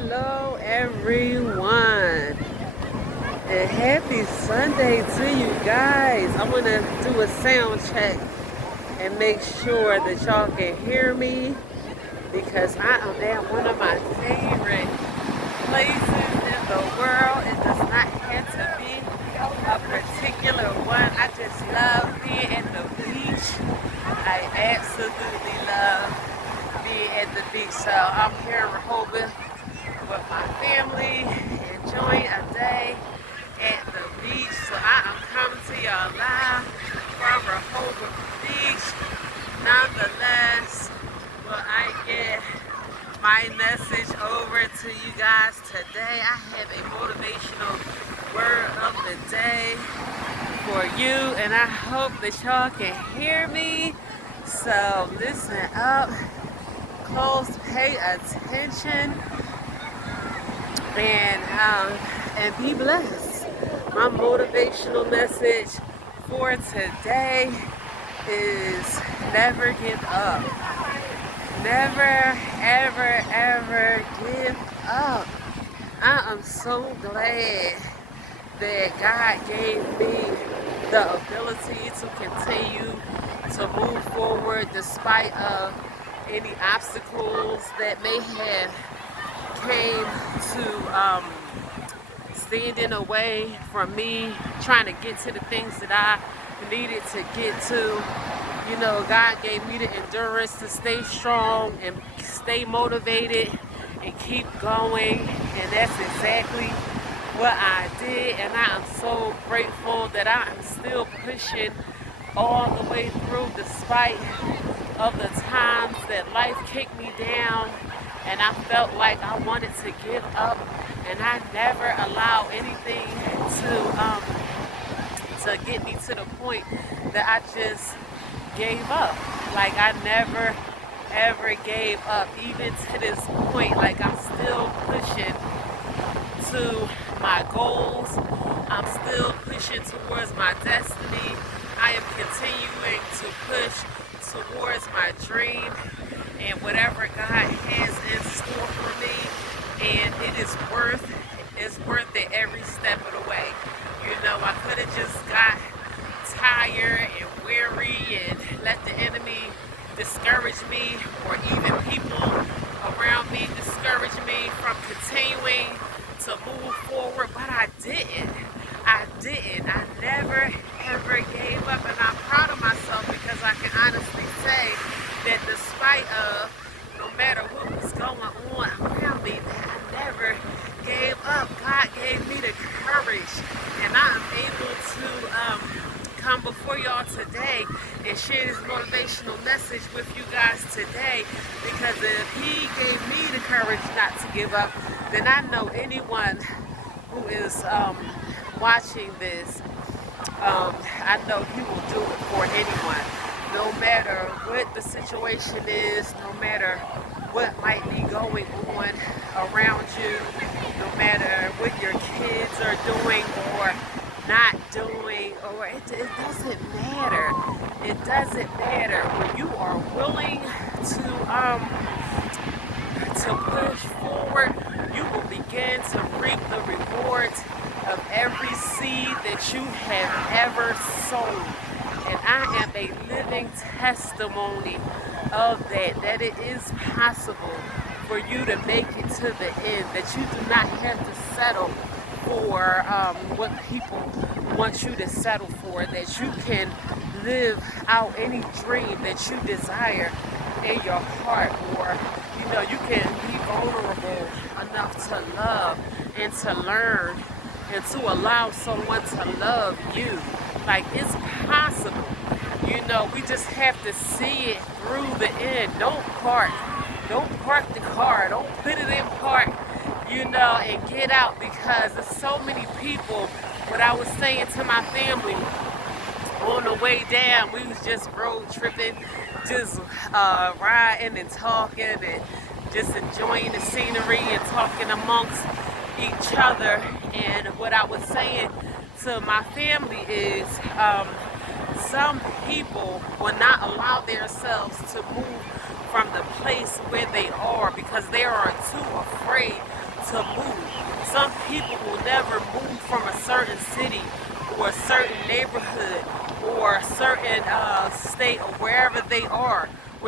Hello everyone, and happy Sunday to you guys. I want to do a sound check and make sure that y'all can hear me, because I am at one of my favorite places in the world. It does not have to be a particular one. I just love being at the beach. I absolutely love being at the beach. So I'm here in Rehoboth with my family, enjoying a day at the beach. So I am coming to y'all live from Rehoboth Beach. Nonetheless, will I get my message over to you guys today? I have a motivational word of the day for you, and I hope that y'all can hear me. So listen up, close, pay attention, and be blessed. My motivational message for today is never give up. Never, ever, ever give up. I am so glad that God gave me the ability to continue to move forward despite of any obstacles that may have came to stand in a way from me trying to get to the things that I needed to get to. You know, God gave me the endurance to stay strong and stay motivated and keep going, and that's exactly what I did. And I am so grateful that I am still pushing all the way through despite of the times that life kicked me down and I felt like I wanted to give up, and I never allow anything to get me to the point that I just gave up. Like, I never ever gave up, even to this point. Like, I'm still pushing to my goals. I'm still pushing towards my destiny. I am continuing to push towards my dream and whatever God has in store for me. And it's worth it every step of the way. You know, I could have just got tired and weary and let the enemy discourage me, or even people around me discourage me from continuing to move forward, but I didn't. I never ever gave up, and I'm proud of myself because I can honestly say that despite of no matter what was going on around me, that I never gave up. God gave me the courage, and I am able to come before y'all today and share this motivational message with you guys today, because if He gave me the courage not to give up, then I know anyone who is watching this, I know He will do it for anyone. No matter what the situation is, no matter what might be going on around you, no matter what your kids are doing or not doing, or it doesn't matter. It doesn't matter. When you are willing to push forward, you will begin to reap the rewards of every seed that you have ever sown. And I am a living testimony of that it is possible for you to make it to the end, that you do not have to settle for what people want you to settle for, that you can live out any dream that you desire in your heart, or you can be vulnerable enough to love and to learn and to allow someone to love you. Like, it's possible. We just have to see it through the end. Don't park the car, don't put it in park, and get out, because there's so many people. What I was saying to my family on the way down, we was just road tripping, just riding and talking and just enjoying the scenery and talking amongst each other. And what I was saying to my family is, some people will not allow themselves to move from the place where they are because they are too afraid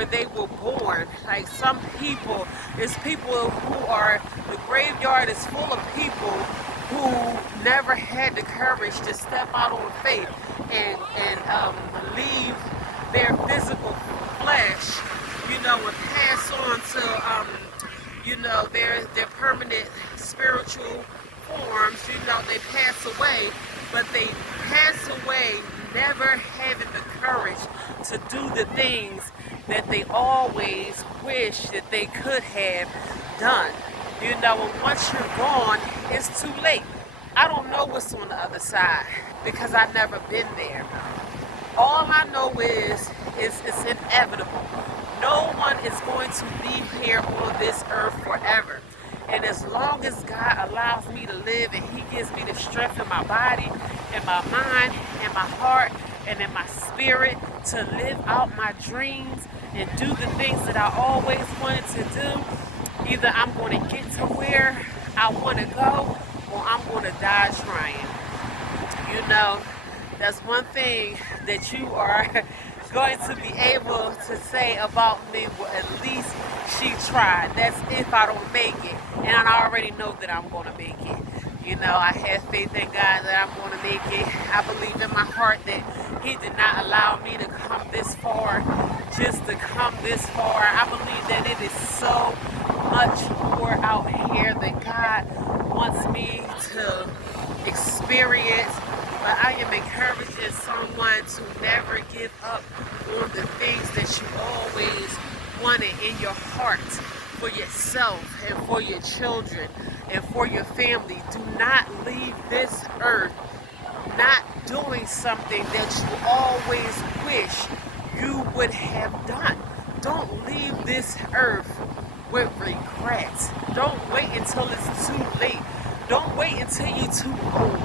where they were born. Like some people, it's people who are, the graveyard is full of people who never had the courage to step out on faith and leave their physical flesh, and pass on to, their permanent spiritual forms. They pass away, but they pass away never having the courage to do the things that they always wish that they could have done. And once you're gone, it's too late. I don't know what's on the other side because I've never been there. All I know is it's inevitable. No one is going to be here on this earth forever. And as long as God allows me to live and He gives me the strength in my body, in my mind, in my heart, and in my spirit to live out my dreams and do the things that I always wanted to do, either I'm going to get to where I want to go or I'm going to die trying. That's one thing that you are going to be able to say about me. Well, at least she tried. That's if I don't make it. And I already know that I'm going to make it. I have faith in God that I'm going to make it. I believe in my heart that He did not allow me to come this far just to come this far. I believe that it is so much more out here that God wants me to experience. But I am encouraging someone to never give up on the things that you always wanted in your heart for yourself and for your children and for your family. Do not leave this earth not doing something that you always wish you would have done. Don't leave this earth with regrets. Don't wait until it's too late. Don't wait until you're too old.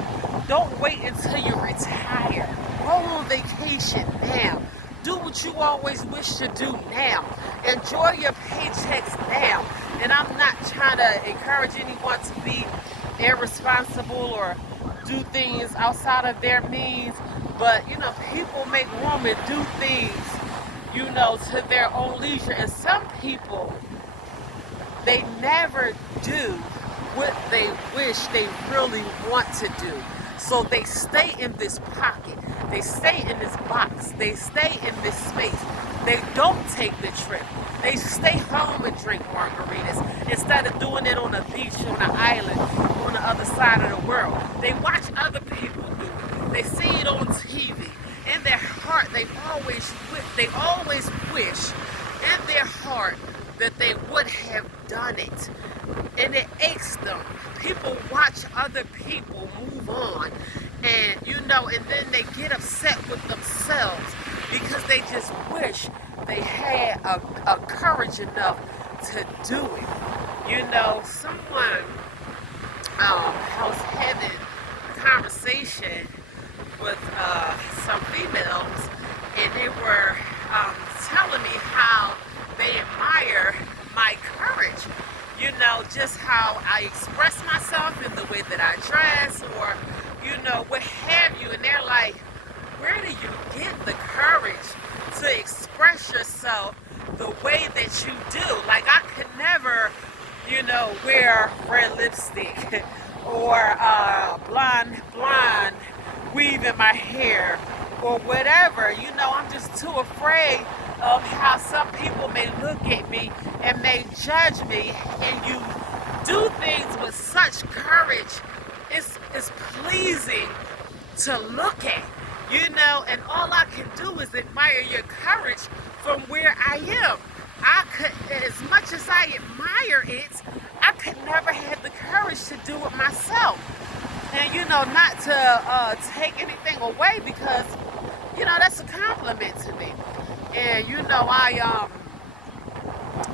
Don't wait until you retire. Go on vacation now. Do what you always wish to do now. Enjoy your paychecks now. And I'm not trying to encourage anyone to be irresponsible or do things outside of their means. But, people make room and do things, to their own leisure. And some people, they never do what they wish they really want to do. So they stay in this pocket. They stay in this box. They stay in this space. They don't take the trip. They stay home and drink margaritas instead of doing it on a beach, on an island, on the other side of the world. They watch other people do it. They see it on TV. In their heart, they always wish in their heart that they would have done it. And it aches them. People watch other people move on and and then they get upset with themselves because they just wish they had a courage enough to do it. Someone, I was having a conversation with some females, and they were telling me how they admire my courage. Just how I express myself in the way that I dress or, what have you. And they're like, where do you get the courage to express yourself the way that you do? Like, I could never, wear red lipstick or blonde weave in my hair or whatever. I'm just too afraid of how some people may look at me and may judge me. And you do things with such courage. It's pleasing to look at, and all I can do is admire your courage from where I am. I could, as much as I admire it, I could never have the courage to do it myself. And not to take anything away because that's a compliment to me. And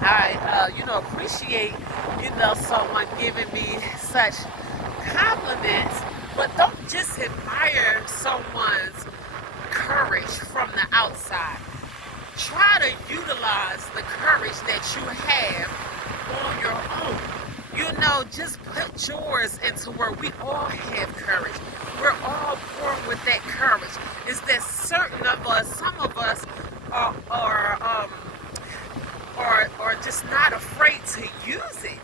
I appreciate someone giving me such compliments, but don't just admire someone's courage from the outside. Try to utilize the courage that you have on your own. Just put yours into where we all have courage. We're all born with that courage. It's that certain of us, some of us are or just not afraid to use it.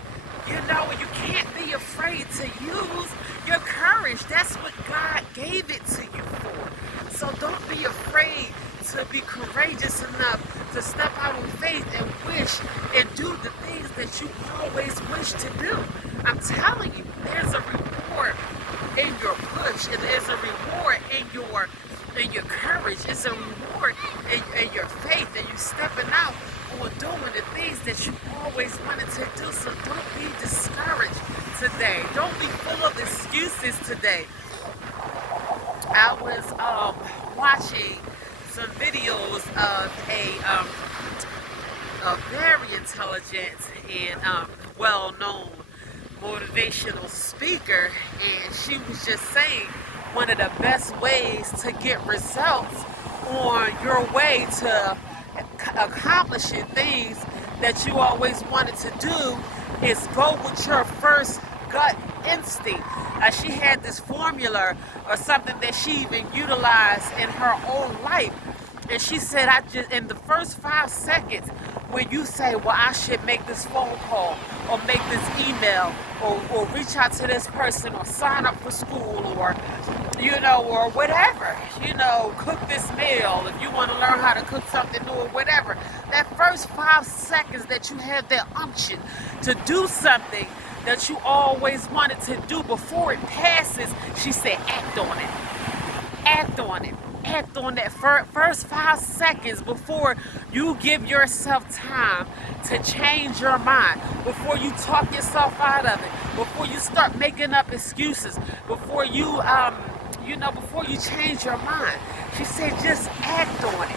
You know, you can't be afraid to use your courage. That's what God gave it to you for. So don't be afraid to be courageous enough to step out in faith and wish and do the things that you always wish to do. I'm telling you, there's a reward in your push, and there's a reward in your courage. It's a reward in your faith, and you stepping out on doing the things that you always wanted to do. So don't be discouraged today. Don't be full of excuses today. I was watching some videos of a very intelligent and well-known motivational speaker, and she was just saying one of the best ways to get results on your way to accomplishing things that you always wanted to do is go with your first gut instinct. She had this formula or something that she even utilized in her own life. And she said, in the first 5 seconds, when you say, well, I should make this phone call or make this email or reach out to this person or sign up for school or, or whatever, cook this meal if you want to learn how to cook something new or whatever. That first 5 seconds that you have that unction to do something that you always wanted to do before it passes, she said, act on it. Act on it. Act on that first 5 seconds before you give yourself time to change your mind, before you talk yourself out of it, before you start making up excuses, before you, before you change your mind. She said, just act on it.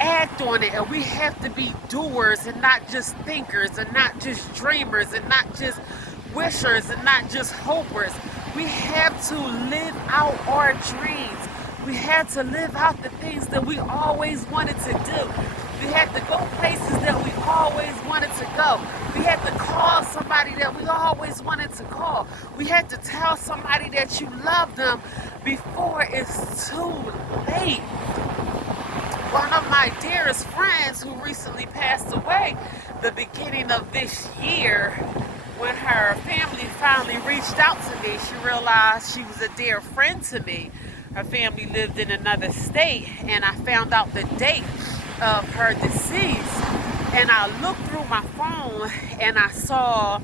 Act on it. And we have to be doers and not just thinkers and not just dreamers and not just wishers and not just hopers. We have to live out our dreams. We had to live out the things that we always wanted to do. We had to go places that we always wanted to go. We had to call somebody that we always wanted to call. We had to tell somebody that you love them before it's too late. One of my dearest friends who recently passed away the beginning of this year, when her family finally reached out to me, she realized she was a dear friend to me. Her family lived in another state, and I found out the date of her decease. And I looked through my phone, and I saw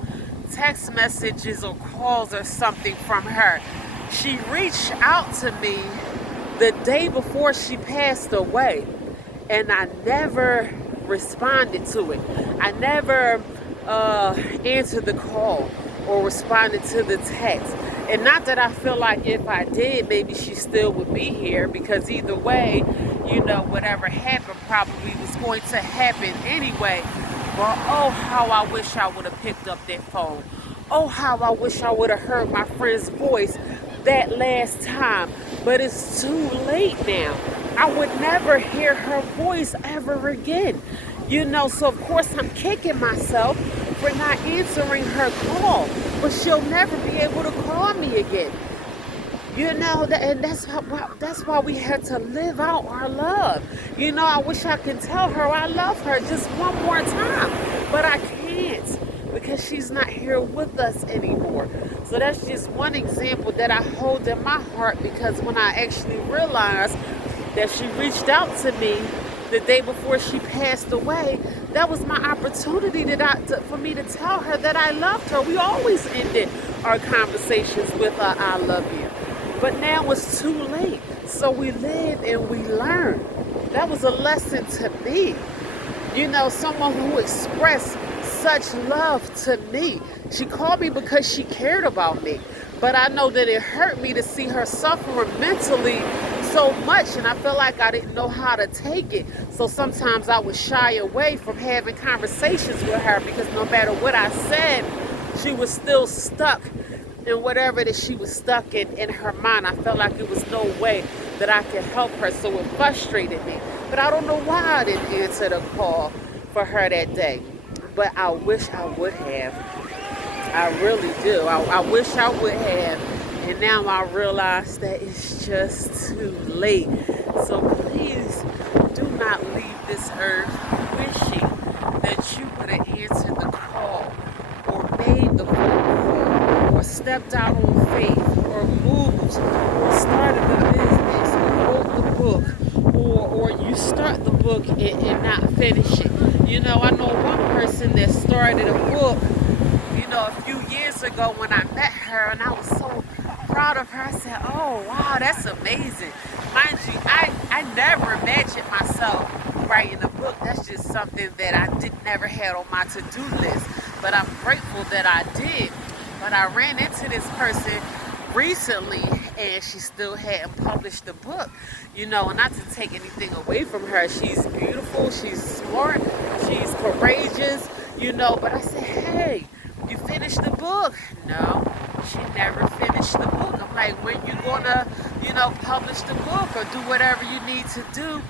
text messages or calls or something from her. She reached out to me the day before she passed away, and I never responded to it. I never answered the call or responded to the text. And not that I feel like if I did, maybe she still would be here, because either way, whatever happened probably was going to happen anyway. But oh, how I wish I would have picked up that phone. Oh, how I wish I would have heard my friend's voice that last time. But it's too late now. I would never hear her voice ever again. So of course I'm kicking myself for not answering her call. But she'll never be able to call me again. And that's why we had to live out our love. I wish I could tell her I love her just one more time. But I can't, because she's not here with us anymore. So that's just one example that I hold in my heart, because when I actually realized that she reached out to me the day before she passed away, that was my opportunity for me to tell her that I loved her. We always ended our conversations with a I love you. But now it's too late. So we live and we learn. That was a lesson to me. Someone who expressed such love to me. She called me because she cared about me. But I know that it hurt me to see her suffering mentally so much, and I felt like I didn't know how to take it. So sometimes I would shy away from having conversations with her, because no matter what I said, she was still stuck in whatever that she was stuck in her mind. I felt like it was no way that I could help her, so it frustrated me. But I don't know why I didn't answer the call for her that day. But I wish I would have. I really do. I wish I would have. And now I realize that it's just too late. So please do not leave this earth wishing that you would have answered the call, or made the phone call, or stepped out on faith, or moved, or started a business, or wrote the book, or you start the book and not finish it. I know one person that started a book, a few years ago when I met her, and I was so proud of her. I said, oh, wow, that's amazing. Mind you, I never imagined myself writing a book. That's just something that I never had on my to-do list. But I'm grateful that I did. But I ran into this person recently, and she still hadn't published the book. And not to take anything away from her. She's beautiful, she's smart, she's courageous, but I said, hey, you finished the book? No, she never finished the book. I'm like, when you gonna, publish the book or do whatever you need to do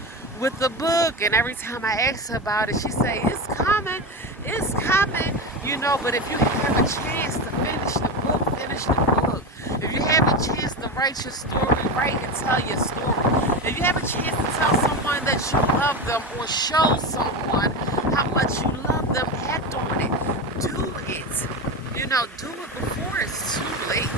with the book? And every time I ask her about it, she say, it's coming, it's coming, but if you have a chance to finish the book, finish the book. If you have a chance to write your story, write and tell your story. If you have a chance to tell someone that you love them, or show someone how much you love them, act on it. Do it. Do it before it's too late.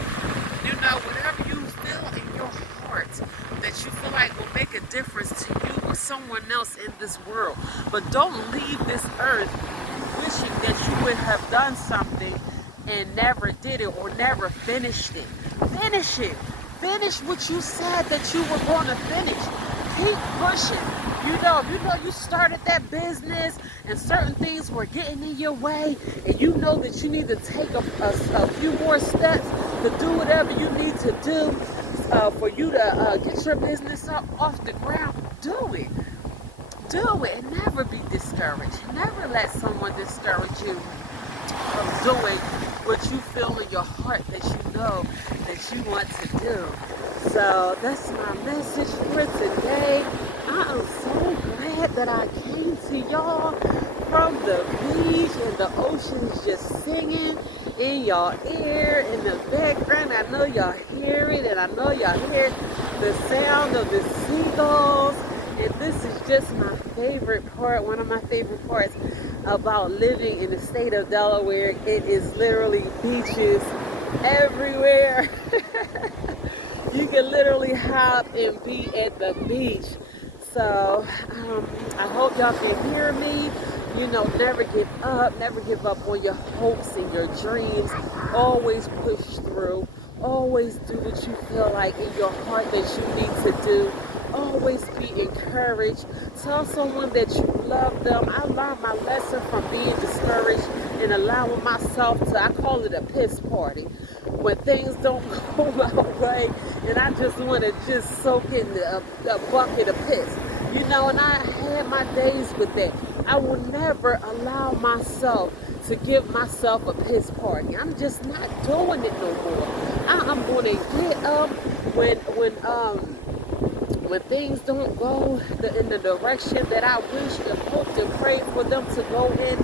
Whatever you feel in your heart that you feel like will make a difference to you or someone else in this world. But don't leave this earth wishing that you would have done something and never did it or never finished it. Finish it. Finish what you said that you were going to finish. Keep pushing. You started that business and certain things were getting in your way, and you know that you need to take a few more steps to do whatever you need to do for you to get your business up off the ground. Do it. Do it, and never be discouraged. Never let someone discourage you from doing what you feel in your heart that you know that you want to do. So that's my message for today. I am so glad that I came to y'all from the beach, and the ocean is just singing in y'all ear in the background. I know y'all hear it, and I know y'all hear the sound of the seagulls. And this is just my favorite part, one of my favorite parts about living in the state of Delaware. It is literally beaches everywhere. You can literally hop and be at the beach. So I hope y'all can hear me. Never give up. Never give up on your hopes and your dreams. Always push through. Always do what you feel like in your heart that you need to do. Always be encouraged. Tell someone that you love them. I learned my lesson from being discouraged and allowing myself to, I call it a piss party. When things don't go my way and I just want to just soak in a bucket of piss. And I had my days with that. I will never allow myself to give myself a piss party. I'm just not doing it no more. I'm going to get up when things don't go in the direction that I wish and hoped and prayed for them to go in.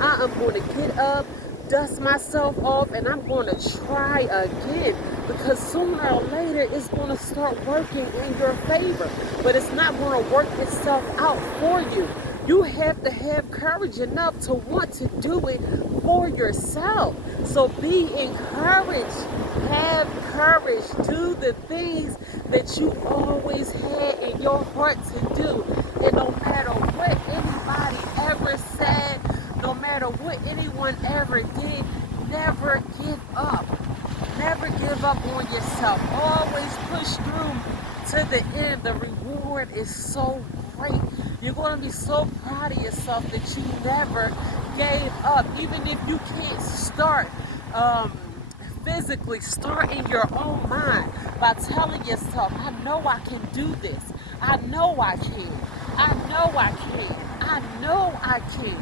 I am going to get up, dust myself off, and I'm going to try again, because sooner or later it's going to start working in your favor. But it's not going to work itself out for you. You have to have courage enough to want to do it for yourself. So be encouraged. Have courage. Do the things that you always had in your heart to do. And no matter what anybody ever said, no matter what anyone ever did, never give up. Never give up on yourself. Always push through to the end. The reward is so great. You're going to be so proud of yourself that you never gave up. Even if you can't start physically, start in your own mind by telling yourself, I know I can do this. I know I can. I know I can. I know I can.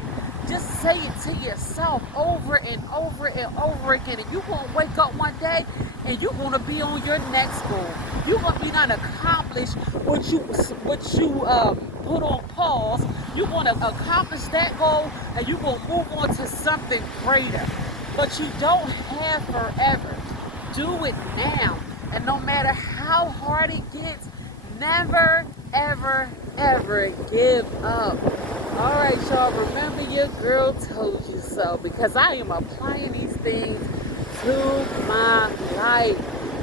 Just say it to yourself over and over and over again. And you're going to wake up one day and you're going to be on your next goal. You're going to be done accomplish what you put on pause. You're going to accomplish that goal, and you're going to move on to something greater. But you don't have forever. Do it now. And no matter how hard it gets, never, ever, ever give up. All right, y'all, remember your girl told you so, because I am applying these things to my life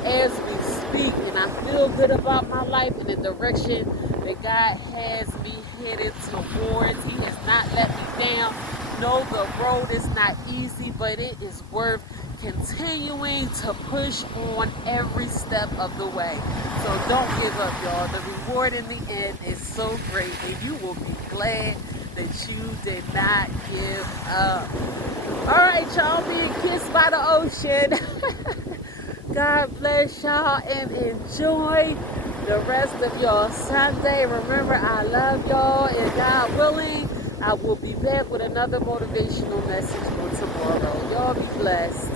as we speak, and I feel good about my life and the direction that God has me headed towards. He has not let me down. No, the road is not easy, but it is worth continuing to push on every step of the way. So don't give up, y'all. The reward in the end is so great, and you will be glad that you did not give up. All right, y'all, being kissed by the ocean. God bless y'all and enjoy the rest of your Sunday. Remember, I love y'all, and God willing, I will be back with another motivational message for tomorrow. Y'all be blessed.